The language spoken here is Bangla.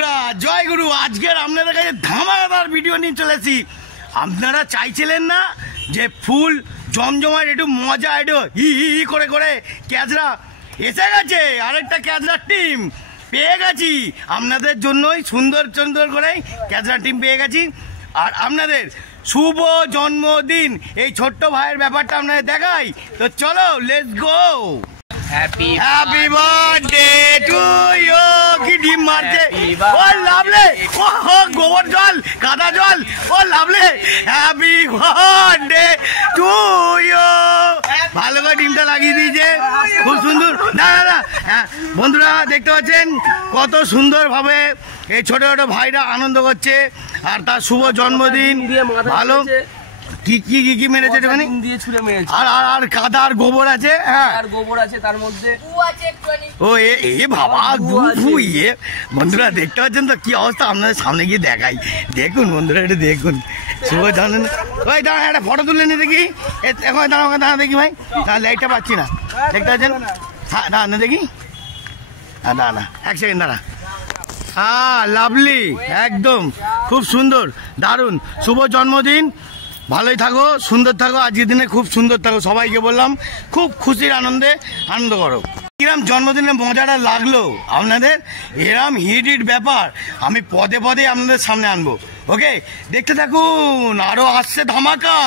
বন্ধুরা জয় গুরু। আজকের আপনাদের কাছে ধামাকাদার ভিডিও নিয়ে চলেছি। আপনারা চাইছিলেন না যে ফুল জমজমাট একটু মজা একটু হি হি হি করে করে ক্যাচরা এসে গেছে, আরেকটা ক্যাচরার টিম পেয়ে গেছি। আপনাদের জন্যই সুন্দর সুন্দর করে ক্যাচরার টিম পেয়ে গেছি। আর আপনাদের শুভ জন্মদিন এই ছোট্ট ভাইয়ের ব্যাপারটা আপনাদের দেখাই। তো চলো let's go. Happy birthday to you. কি ডিম মারছে, ও লাভলে, ও গোবর জল কাদা জল, ও লাভলে। Happy birthday to you. ভালো করে ডিমটা লাগিয়ে দিয়েছে, খুব সুন্দর। না না না, হ্যাঁ বন্ধুরা দেখতে পাচ্ছেন কত সুন্দর ভাবে এই ছোট ছোট ভাইরা আনন্দ করছে। আর তার শুভ জন্মদিন। ভালো কি কি কি কি মেরেছে এখানে আর আর কাদা আর গোবর আছে। হ্যাঁ আর গোবর আছে তার মধ্যে। ও এ বাবা গু ইয়ে। বন্ধুরা দেখতে পাচ্ছেন তো কি অবস্থা, আপনাদের সামনে গিয়ে দেখাই। দেখুন বন্ধুরা এটা দেখুন শুভ জন্মদিন। ওই দাঁড়া একটা ফটো তুলে নিয়ে দেখি। এখন দাঁড়া দেখি ভাই, লাইটটা পাচ্ছি না। দেখতে পাচ্ছেন, হ্যাঁ দাঁড়া দেখি। হ্যাঁ দাঁড়া এক সেকেন্ড দাঁড়া। হ্যাঁ লাভলি, একদম খুব সুন্দর, দারুণ। শুভ জন্মদিন, ভালোই থাকো, সুন্দর থাকো, আজকের দিনে খুব সুন্দর থাকো। সবাইকে বললাম খুব খুশির আনন্দে আনন্দ করো। কিরম জন্মদিনের মজাটা লাগলো আপনাদের, এরম হিট ব্যাপার আমি পদে পদে আপনাদের সামনে আনবো। ওকে দেখতে থাকুন, আরো আসছে ধামাকা।